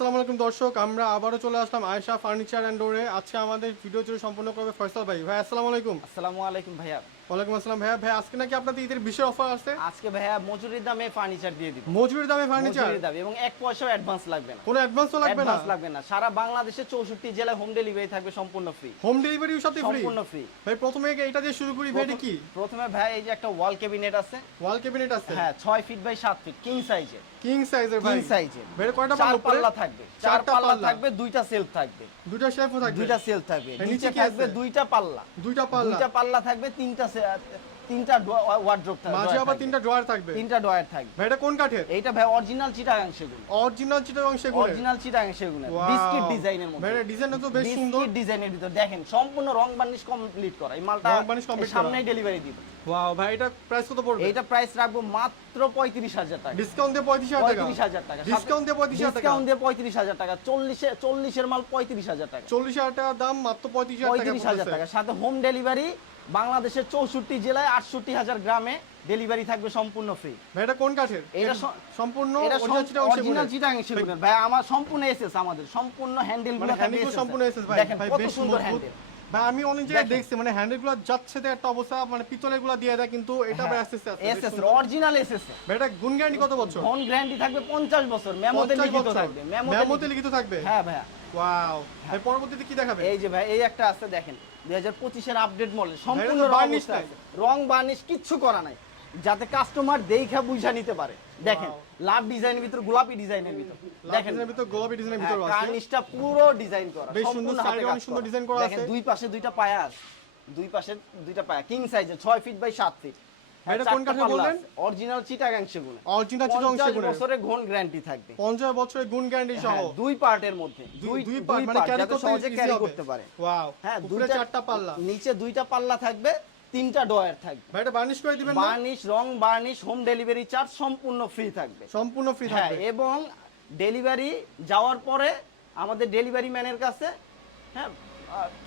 আসসালামু আলাইকুম দর্শক, আমরা আবারও চলে আসলাম আয়েশা ফার্নিচার অ্যান্ড ডোরে। আজকে আমাদের ভিডিও জুড়ে সম্পূর্ণ করবে ফয়সাল ভাই। ভাই আসসালামু আলাইকুম। আসসালামু আলাইকুম ভাইয়া। ওয়ালাইকুম আসসালাম ভাইয়া। ভাই আজকে নাকি আপনাদের ঈদের বিশেষ অফার আছে? আজকে ভাইয়া মজুরির দামে ফার্নিচার দিয়ে দিব। মজুরির দামে ফার্নিচার? মজুরির দামে, এবং এক পয়সাও অ্যাডভান্স লাগবে না। কোনো অ্যাডভান্সও লাগবে না? অ্যাডভান্স লাগবে না। সারা বাংলাদেশে 64 জেলায় হোম ডেলিভারি থাকবে সম্পূর্ণ ফ্রি। হোম ডেলিভারির সাথে ফ্রি? সম্পূর্ণ ফ্রি। ভাই প্রথমে এটা দিয়ে শুরু করি। ভাই এটা কি? প্রথমে ভাই এই যে একটা ওয়াল ক্যাবিনেট আছে। ওয়াল ক্যাবিনেট আছে? হ্যাঁ, 6 ফিট বাই 7 ফিট কিং সাইজের। কিং সাইজের ভাই? কিং সাইজের। ভাই কয়টা চার পাল্লা থাকবে? চার পাল্লা থাকবে, দুইটা সেলফ থাকবে। দুইটা শেলফও থাকবে? দুইটা সেলফ থাকবে। নিচে নিচে কি থাকবে আছে? দুইটা পাল্লা। দুইটা পাল্লা? দুইটা পাল্লা থাকবে, তিনটা ওয়ার্ড্রোব থাকবে। মাঝে আবার তিনটা ড্রয়ার থাকবে? তিনটা ড্রয়ার থাকবে। ভাই এটা কোন কাঠের? এইটা ভাই অরিজিনাল চিটাগাং সেগুন। অরিজিনাল চিটাগাং সেগুন? অরিজিনাল চিটাগাং সেগুন, বিস্কিট ডিজাইনের মধ্যে। ভাই ডিজাইনটা তো বেশ সুন্দর। বিস্কিট ডিজাইনের ভিতর দেখেন, সম্পূর্ণ রং বার্নিশ কমপ্লিট করা। এই মালটা রং বার্নিশ কমপ্লিট করা, সামনেই ডেলিভারি দিব। ওয়াও ভাই এটা প্রাইস কত পড়বে? এইটা প্রাইস রাখবো মাত্র 35,000 টাকা। ডিসকাউন্ট দিয়ে 35,000 টাকা? 35,000 টাকা। ডিসকাউন্ট দিয়ে 35,000 টাকা? ডিসকাউন্ট দিয়ে 35,000 টাকা। 40 এর মাল 35,000 টাকা। 40,000 টাকা দাম, মাত্র 35,000 টাকা। 35,000 টাকা সাথে হোম ডেলিভারি। বাংলাদেশের 64 জেলায় 68,000 গ্রামে ডেলিভারি থাকবে সম্পূর্ণ ফ্রি। ভাই এটা কোন কাঠের? এটা সম্পূর্ণ অরিজিনাল চিটাগাং সেগুনের। ভাই আমার সম্পূর্ণ এসএস, আমাদের সম্পূর্ণ হ্যান্ডেলগুলো থাকবে এসএস। সম্পূর্ণ এসএস ভাই। দেখেন কত সুন্দর হ্যান্ডেল। ভাই আমি অনেক জায়গায় দেখছি মানে হ্যান্ডেলগুলো যাচ্ছে তো একটা অবস্থা, মানে পিতলেরগুলো দিয়ে দেয়, কিন্তু এটা ভাই এসএস আছে। SS original SS. ভাই এটা গুণ গ্যারান্টি কত বছর? ফোন গ্যারান্টি থাকবে 50 বছর। মেমোতে লিখিত থাকবে। মেমোতে লিখিত থাকবে? হ্যাঁ ভাইয়া। ওয়াও ভাই পরবর্তীতে কি দেখাবে? এই যে ভাই এই একটা আছে দেখেন, 2025 এর আপডেট মডেল, সম্পূর্ণ বার্নিশ নাই? রং বার্নিশ কিচ্ছু করা নাই, যাতে কাস্টমার দেখা বুঝা নিতে পারে। দেখেন লাভ ডিজাইনের ভিতর, গোলাপি ডিজাইনের ভিতর, দেখেন এর ভিতর গোলাপি ডিজাইনের ভিতর আছে। কার্নিশটা পুরো ডিজাইন করা, বেশ সুন্দর, সাইডে অনেক সুন্দর ডিজাইন করা আছে। দেখেন দুই পাশে দুইটা পায়া আছে, দুই পাশে দুইটা পায়া কিং সাইজের 6 ফিট বাই 7 ফিট। এটা কোন কাঠের বললেন? অরিজিনাল চিটাগাং সেগুন। অরিজিনাল চিটাগাং সেগুন। 50 বছরের গুণ গ্যারান্টি থাকবে। 50 বছরের গুণ গ্যারান্টি সহ? দুই পার্টের মধ্যে, দুই পার্ট, মানে ক্যারি করতে সহজে ক্যারি হবে। করতে পারে। ওয়াও হ্যাঁ, দুইটা চারটা পাল্লা, নিচে দুইটা পাল্লা থাকবে, তিনটা ডয়ার থাকবে। ভাই এটা বার্নিশ করে দিবেন না? বার্নিশ, রং বার্নিশ, হোম ডেলিভারি চার্জ সম্পূর্ণ ফ্রি থাকবে। সম্পূর্ণ ফ্রি হ্যাঁ, থাকবে? এবং ডেলিভারি যাওয়ার পরে আমাদের ডেলিভারি ম্যানের কাছে হ্যাঁ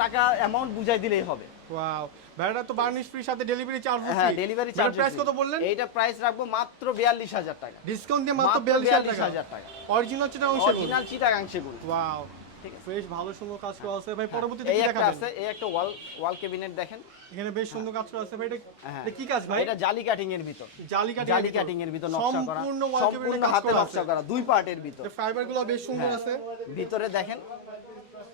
টাকা অ্যামাউন্ট বুঝাই দিলেই হবে। ওয়াও ভাই এটা তো বার্নিশ ফ্রি, সাথে ডেলিভারি চার্জ ফ্রি। হ্যাঁ, ডেলিভারি চার্জ। প্রাইস কত বললেন? এইটা প্রাইস রাখবো মাত্র 42,000 টাকা। ডিসকাউন্ট দিয়ে মাত্র 42,000 টাকা। অরিজিনাল চিটাগাং সেগুন? অরিজিনাল চিটাগাং সেগুন। ওয়াও ঠিক আছে, বেশ ভালো সুন্দর কাজ করা আছে ভাই। পরবর্তীতে এই কি একটা দেখাবেন? আছে, এই একটা ওয়াল ক্যাবিনেট দেখেন, এখানে বেশ সুন্দর কাজ করা আছে ভাই। এটা হ্যাঁ, কি কাজ ভাই? এটা জালি কাটিং এর ভিতর, জালি কাটিং এর ভিতর নকশা করা, সম্পূর্ণ ওয়াল সম্পূর্ণ ক্যাবিনেট হাতে নকশা করা, দুই পার্টের ভিতর। ফাইবার গুলো বেশ সুন্দর হ্যাঁ, আছে। ভিতরে দেখেন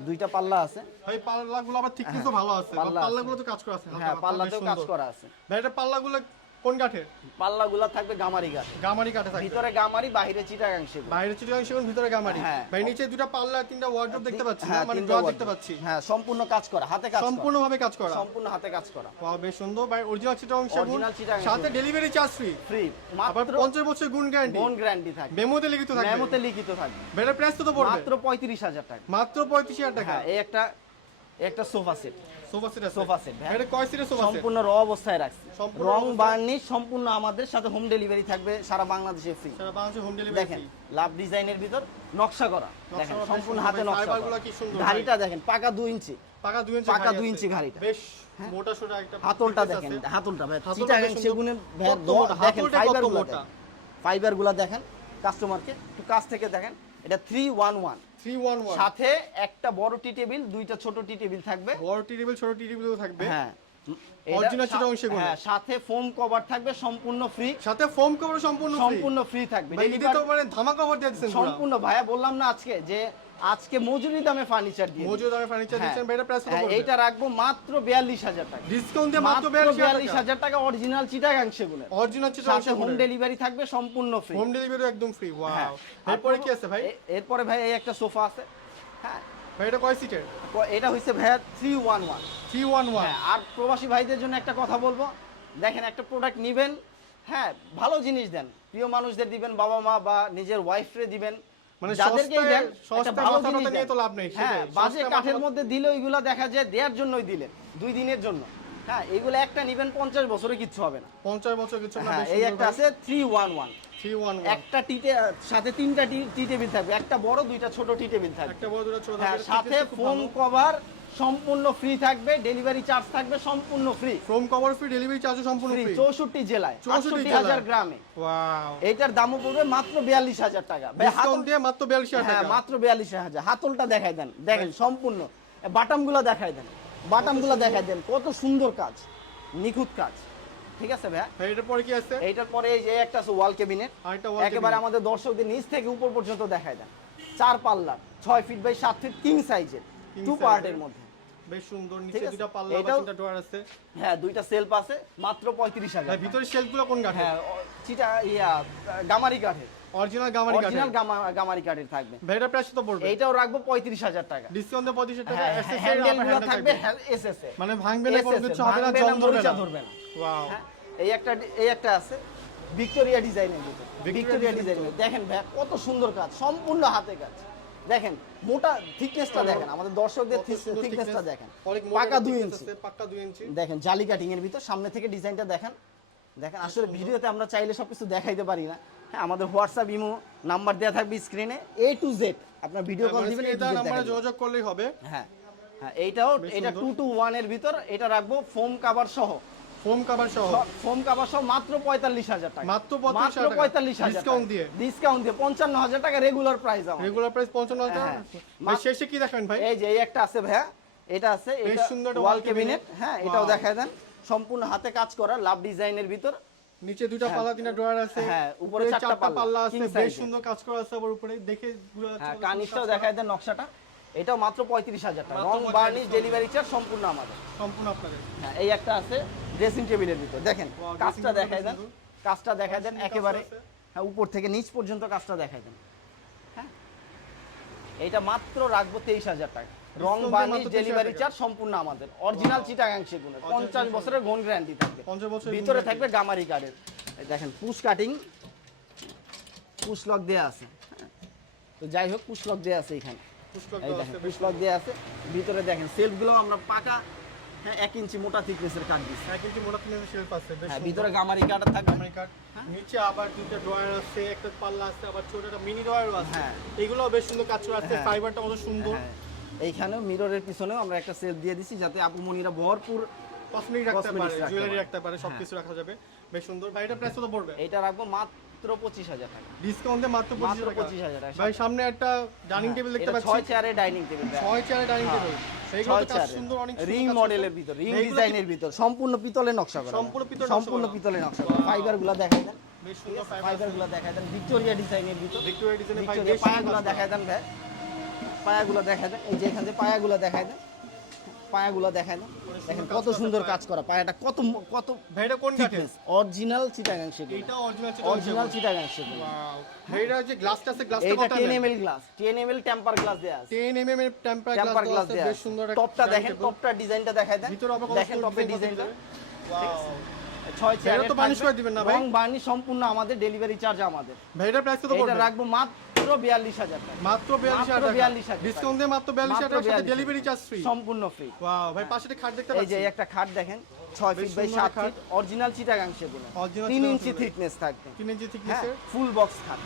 দুইটা পাল্লা আছে। ভাই পাল্লাগুলো আবার থিকনেসও ভালো আছে। পাল্লাগুলো তো কাজ করা আছে। হ্যাঁ, পাল্লাতেও কাজ করা আছে। ভাই এটা পাল্লাগুলো কোন কাঠের? পাল্লাগুলো থাকবে গামারি কাঠ। গামারি কাঠে থাকবে? ভিতরে গামারি, বাইরে চিটাগাং সেগুন। বাইরে চিটাগাং সেগুন, ভিতরে গামারি। হ্যাঁ। ভাই নিচে দুটো পাল্লা, তিনটা ওয়ার্ডরোব দেখতে পাচ্ছি, হ্যাঁ, মানে তিনটা ড্রয়ার wardrobe। দেখতে পাচ্ছি। হ্যাঁ, সম্পূর্ণ কাজ করা, হাতে কাজ করা, সম্পূর্ণভাবে কাজ করা। সম্পূর্ণ হাতে কাজ করা। ওয়াও বেশ সুন্দর ভাই। অরিজিনাল চিটাগাং সেগুন, Original চিটাগাং সাথে সেগুন। Delivery charge free. ফ্রি, আবার মাত্র 50 বছরের গুণ গ্যারান্টি। গুণ গ্যারান্টি থাকবে। মেমোতে লিখিত থাকবে? মেমোতে লিখিত থাকবে। ভাই এর প্রাইস কত পড়বে? মাত্র 35,000 টাকা। মাত্র 35,000 টাকা? হ্যাঁ, এই একটা সোফা সেট। সোফা সেট আছে? সোফা সেট, হ্যাঁ। এটা কয় সিটের সোফা সেট? সম্পূর্ণ র অবস্থায় রাখছি, সম্পূর্ণ রং অবস্থায়? বার্নিশ সম্পূর্ণ আমাদের, সাথে হোম ডেলিভারি থাকবে সারা বাংলাদেশে ফ্রি। সারা বাংলাদেশে হোম ডেলিভারি দেখেন ফ্রি। লাভ ডিজাইনের ভিতর নকশা করা, দেখেন করা বেশ সম্পূর্ণ সুন্দর হাতে ভাই, নকশা ফাইবারগুলো করা। কি সুন্দর ঘাড়িটা দেখেন পাকা 2 ইঞ্চি, পাকা 2 ইঞ্চি পাকা ঘাড়ি 2 আছে। ইঞ্চি ঘাড়িটা। বেশ মোটা সোটা একটা হাতলটা piece দেখেন, আছে। হাতলটা ভাই হাতলটা চিটাগাং বেশ সুন্দর। সেগুনের কত মোটা? দেখেন হাতলটা কত ফাইবারগুলো মোটা? দেখেন, ফাইবারগুলো দেখেন কাস্টমারকে একটু কাছ থেকে দেখেন। এটা 311, 311 সাথে একটা বড় টি টেবিল, দুইটা ছোট টি টেবিল থাকবে। বড় টি টেবিল, ছোট টি টেবিলও থাকবে? হ্যাঁ, Original চিটাগাং সেগুন? হ্যাঁ, সাথে ফোম কভার থাকবে সম্পূর্ণ ফ্রি। সাথে ফোম কভার সম্পূর্ণ ফ্রি? সম্পূর্ণ ফ্রি থাকবে। ভাই এটা তো মানে ধামাকা অফার দিয়ে দিচ্ছেন পুরো। সম্পূর্ণ ভাইয়া বললাম না আজকে যে আজকে মজুরি দামে ফার্নিচার দিয়ে মজুরি দামে ফার্নিচার দিচ্ছেন ভাই। এটা প্রাইস কত পড়বে? এইটা রাখবো মাত্র 42,000 টাকা। ডিসকাউন্ট দিয়ে মাত্র 42,000 টাকা। অরিজিনাল চিটাগাং সেগুনের, অরিজিনাল চিটাগাং সাথে হোম ডেলিভারি থাকবে সম্পূর্ণ ফ্রি। হোম ডেলিভারি একদম ফ্রি। হ্যাঁ। ওয়াও এরপরে কি আছে ভাই? এরপরে ভাই এই একটা সোফা আছে। হ্যাঁ, ভাই এটা কয় সিটের? এটা হইছে ভাইয়া 311। 311? হ্যাঁ, আর প্রবাসী ভাইদের জন্য একটা কথা বলবো, দেখেন একটা প্রোডাক্ট নিবেন, হ্যাঁ ভালো জিনিস দেন, প্রিয় মানুষদের দিবেন, বাবা মা বা নিজের ওয়াইফরে দিবেন, মানে যাদেরকেই দেন একটা সস্তা ভালো কথাটা জিনিস নিয়ে দেন। তো লাভ নেই। হ্যাঁ, বাজে কাঠের মধ্যে দিলে ওইগুলা দেখা যায় দেওয়ার জন্যই দিলেন, 2 দিনের জন্য। হ্যাঁ, এইগুলো একটা নিবেন 50 বছরে কিচ্ছু হবে না। 50 বছর কিছু না। হ্যাঁ, বেশ এই সুন্দর একটা ভাই। আছে 311। 311 একটা সাথে 3টা টি টেবিল থাকবে, একটা বড়, 2টা ছোট টি টেবিল থাকবে। একটা বড় দুটো ছোট হ্যাঁ, থাকবে। সাথে thickness খুব ফোম ভালো। কভার সম্পূর্ণ ফ্রি থাকবে, ডেলিভারি চার্জ থাকবে সম্পূর্ণ free. Foam cover free, delivery চার্জও সম্পূর্ণ ফ্রি ফ্রি 64 জেলায় 64,000 গ্রামে। ওয়াও, এইটার দামও পড়বে মাত্র 42,000 টাকা। ভাই ডিসকাউন্ট দিয়ে মাত্র 42,000 হ্যাঁ টাকা। মাত্র 42,000। হাতলটা দেখাই দেন, দেখেন সম্পূর্ণ বাটামগুলো দেখাই দেন, বাটামগুলো দেখাই দেন, কত সুন্দর কাজ, নিখুঁত কাজ। ঠিক আছে ভাই। ভাই এটার পরে কি আছে? এইটার পরে এই যে একটা আছে ওয়াল ক্যাবিনেট, আরেকটা wall একেবারে cabinet। আমাদের দর্শকদের নিচ থেকে উপর পর্যন্ত দেখাই দেন। 4 পাল্লা 6 ফিট বাই 7 ফিট কিং সাইজের, King 2 size পার্টের এর। মধ্যে। বেশ সুন্দর, ঠিক নিচে আছে। দুটো পাল্লা বা এটাও- তিনটা ডোর আছে। হ্যাঁ দুইটা সেলফ আছে, মাত্র 35,000। ভাই ভিতরে শেলফগুলো কোন কাঠের? হ্যাঁ চিটা গামারি কাঠের, অরিজিনাল গামারি অরিজিনাল কাঠের। গামারি কাঠের থাকবে। ভাই এটার প্রাইস তো পড়বে? এইটাও রাখবো 35,000 টাকা। ডিসকাউন্টে 25,000 টাকা। হ্যাঁ এসএস এর হ্যান্ডেলগুলো হ্যান্ডেল থাকবে থাকবে। এসএসএ, মানে ভাঙবে না, কোনো কিছু হবে না, জং ধরবে না। ধরবে না। ওয়াও, হ্যাঁ, এই একটা আছে ভিক্টোরিয়া ডিজাইনের ভিতরে, ভিক্টোরিয়া design ডিজাইনের। দেখেন ভাই কত সুন্দর কাজ, সম্পূর্ণ হাতে কাজ। দেখেন মোটা থিকনেসটা দেখেন, আমাদের দর্শকদের কত সুন্দর থিকনেসটা thickness, দেখেন, অনেক পাকা মোটা 2 thickness ইঞ্চি। আছে, পাক্কা 2 ইঞ্চি। দেখেন জালি কাটিং এর ভিতর, সামনে থেকে ডিজাইনটা দেখেন। দেখেন আসলে ভিডিওতে আমরা চাইলে সবকিছু দেখাইতে পারি না। হ্যাঁ আমাদের হোয়াটসঅ্যাপ ইমো নাম্বার দেওয়া থাকবে স্ক্রিনে, A to Z আপনার ভিডিও কল দিবেন, A to Z এটা নাম্বারে দেখাবেন। যোগাযোগ করলেই হবে। হ্যাঁ হ্যাঁ এইটাও, বেশ এটা সুন্দর। 2 to 1 এর ভিতর, এটা রাখবো ফোম কভার সহ, ফোম কভার সহ ফোম কভার সহ মাত্র 45,000 টাকা। মাত্র 45,000 টাকা। 45,000 ডিসকাউন্ট দিয়ে। ডিসকাউন্ট দিয়ে 55,000 টাকা রেগুলার প্রাইস আমার। রেগুলার প্রাইস 55,000 হ্যাঁ। ভাই শেষে কি দেখাবেন ভাই? এই যে এই একটা আছে ভাইয়া, এটা আছে, বেশ এটা সুন্দর একটা ওয়াল wall ক্যাবিনেট। cabinet। হ্যাঁ এটাও Wow। দেখায় দেন, সম্পূর্ণ হাতে কাজ করা, লাভ ডিজাইনের ভিতর। নিচে দুটো পাল্লা, তিনটা ড্রয়ার আছে। হ্যাঁ, উপরে উপরে চারটা চারটা পাল্লা, পাল্লা আছে, king বেশ size-এর। সুন্দর কাজ করা আছে আবার উপরে, দেখে পুরো হ্যাঁ কাজ কার্নিশটাও করা। দেখায় দেন নকশাটা। এটাও মাত্র 35,000 টাকা। মাত্র রং 35,000 বার্নিশ ডেলিভারি চার্জ সম্পূর্ণ আমাদের। সম্পূর্ণ আপনাদের। হ্যাঁ এই একটা আছে ড্রেসিং টেবিলের ভিতর, দেখেন Wow, dressing কাজটা table দেখায় দেন, সুন্দর। কাজটা দেখায় দেন সুন্দর কাজ একেবারে। আছে। হ্যাঁ উপর থেকে নিচ পর্যন্ত কাজটা দেখায় দেন। হ্যাঁ এইটা মাত্র রাখবো 23,000 টাকা। রং Discount দিয়ে বার্নিশ মাত্র 23,000 ডেলিভারি টাকা। চার্জ সম্পূর্ণ আমাদের। অরিজিনাল চিটাগাং সেগুন, 50 বছরের গোন গ্যারান্টি থাকবে। 50 বছরের ভিতরে guarantee। থাকবে গামারি কার্ডের। দেখেন পুশ কাটিং, পুশ লক দেয়া আছে। হ্যাঁ, তো যাই হোক পুশ লক দেয়া আছে এখানে। পুষ্পক এই দেওয়া দেখেন আছে, পুশ লক দেয়া আছে। ভিতরে দেখেন সেলফগুলো আমরা পাকা, হ্যাঁ 1 ইঞ্চি মোটা থিকনেসের কাট দিচ্ছি। এক ইঞ্চি মোটা তিনের শেলফ আছে, বেশ হ্যাঁ সুন্দর। ভিতরে গামারি কার্ডের থাকবে। গামারি কাঠ। নিচে আবার দুটো ড্রয়ার আছে, একটা পাল্লা আছে, আবার ছোট একটা মিনি ড্রয়ারও আছে। হ্যাঁ। এগুলো বেশ সুন্দর কাজ করা আছে, হ্যাঁ। ফাইবারটা কত সুন্দর। হ্যাঁ, এইখানেও মিররের পিছনেও আমরা একটা সেলফ দিয়ে দিছি, যাতে আপু মনিরা ভরপুর কসমেটিক রাখতে Cosmetics পারে, রাখতে জুয়েলারি পারে। রাখতে পারে, সবকিছু রাখা যাবে। বেশ সুন্দর। ভাই এটা প্রাইস কত পড়বে? এইটা রাখবো মাত্র 25,000 টাকা। ডিসকাউন্টে মাত্র 25,000 টাকা। 25,000 টাকা। ভাই সামনে একটা ডাইনিং টেবিল দেখতে পাচ্ছি। 6 চেয়ারে ডাইনিং টেবিল। 6 চেয়ারে ডাইনিং টেবিল। সেইগুলো তো কাজ সুন্দর, অনেক সুন্দর রিং কাজ মডেলের করছে। ভিতর, রিং এইগুলো কি- ডিজাইনের ভিতর, সম্পূর্ণ পিতলের নকশা করা। সম্পূর্ণ পিতলের নকশা সম্পূর্ণ করা। পিতলের নকশা করা। ফাইবারগুলো দেখাই দেন, বেশ সুন্দর ফাইবার। ফাইবারগুলো দেখাই দেন, ভিক্টোরিয়া ডিজাইনের ভিতর। ভিক্টোরিয়া ডিজাইনের ভাই ভিক্টোরিয়া বেশ সুন্দর পায়াগুলো কাজ করা। দেখাই দেন ভাই, পায়াগুলো দেখাই দেন। এই যে এখান থেকে পায়াগুলো দেখাই দেন, পায়াগুলো দেখাই দেন। দেখেন কাজ কত করা আছে সুন্দর পায়ে। কাজ করা, পায়াটা কত কত ভাই এটা কোন কাঠের? থিকনেস, অরিজিনাল চিটাগাং সেগুন। এটা অরিজিনাল অরিজিনাল চিটাগাং সেগুন। ওয়াও। ভাই এটা যে গ্লাসটা আছে, গ্লাসটা এইটা কত 10 mm? ml glass, 10 ml temper glass দেয়া আছে। 10 mm এর টেম্পার টেম্পার গ্লাস গ্লাস আছে, দেয়া বেশ আছে। সুন্দর। টপটা দেখেন, টপটা ডিজাইনটা দেখায় দেন। ভিতরে আবার কত দেখেন সুন্দর টপের ডিজাইন ডিজাইনটা। ওয়াও। 6 চেয়ারে তো বার্নিশ করে দিবেন না ভাই? রং বার্নিশ সম্পূর্ণ আমাদের, ডেলিভারি চার্জ আমাদের। ভাই এটা প্রাইস কত এটা পড়বে? রাখবো মাত্র 42,000 টাকা। মাত্র 42,000 টাকা। 42,000 টাকা। ডিসকাউন্ট দিয়ে মাত্র 42,000 টাকার সাথে ডেলিভারি চার্জ ফ্রি। সম্পূর্ণ ফ্রি। ওয়াও, ভাই পাশে একটা খাট দেখতে এই যে পাচ্ছি। একটা খাট দেখেন, 6 বেশ ফিট বাই সুন্দর 7 খাট। ফিট, অরিজিনাল চিটাগাং সেগুলো। Original 3 চিটাগাং ইঞ্চি সেগুলো। থিকনেস থাকবে। 3 ইঞ্চি হ্যাঁ থিকনেসের। ফুল বক্স খাট,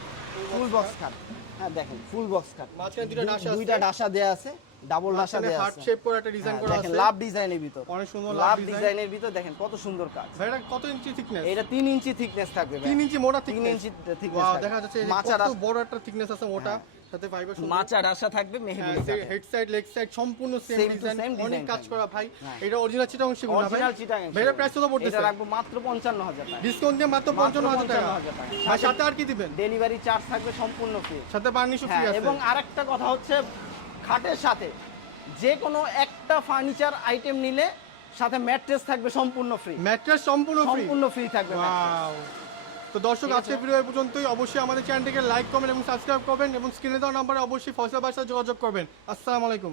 ফুল বক্স খাট। হ্যাঁ দেখেন ফুল বক্স খাট। মাঝখানে দুটো ডাসা আছে। দুইটা ডাসা দেয়া আছে, ডাবল ডাসা মাঝখানে দেয়া হার্ট আছে। শেপ করে একটা ডিজাইন হ্যাঁ, করা দেখেন আছে। লাভ ডিজাইনের ভিতর, অনেক সুন্দর লাভ লাভ ডিজাইন। ডিজাইনের ভিতর দেখেন কত সুন্দর কাজ। ভাই এটা কত ইঞ্চি থিকনেস? এটা 3 ইঞ্চি থিকনেস থাকবে ভাই। 3 ইঞ্চি মোটা 3 থিকনেস। ইঞ্চি থিকনেস ওয়াও, থাকবে। দেখা যাচ্ছে এই যে মাচা কত বড় একটা থিকনেস আছে, মোটা, সাথে ফাইবার সুন্দর। মাচা ডাসা থাকবে মেহগনি কাঠের। হেড সাইড লেগ সাইড সম্পূর্ণ same Same to design, same অনেক design কাজ থাকবে। করা ভাই। হ্যাঁ। এটা অরিজিনাল চিটাগাং সেগুন না ভাই? অরিজিনাল চিটাগাং। ভাই এটা প্রাইস কত পড়তেছে? এটা রাখবো মাত্র 55,000 টাকা। ডিসকাউন্ট দিয়ে মাত্র 55,000 টাকা। 55,000 টাকা। ভাই সাথে আর কি দিবেন? ডেলিভারি চার্জ থাকবে সম্পূর্ণ ফ্রি। সাথে বার্নিশও ফ্রি হ্যাঁ, আছে। এবং আরেকটা কথা হচ্ছে, খাটের সাথে যে কোনো একটা ফার্নিচার আইটেম নিলে সাথে ম্যাট্রেস থাকবে সম্পূর্ণ ফ্রি। ম্যাট্রেস সম্পূর্ণ ফ্রি। সম্পূর্ণ ফ্রি থাকবে mattress। ওয়াও। তো দর্শক আজকের ভিডিও এই পর্যন্তই। অবশ্যই আমাদের চ্যানেলটিকে লাইক কমেন্ট এবং সাবস্ক্রাইব করবেন এবং স্ক্রিনে দেওয়া নম্বরে অবশ্যই ফয়সাল ভাইয়ের সাথে যোগাযোগ করবেন। আসসালামু আলাইকুম।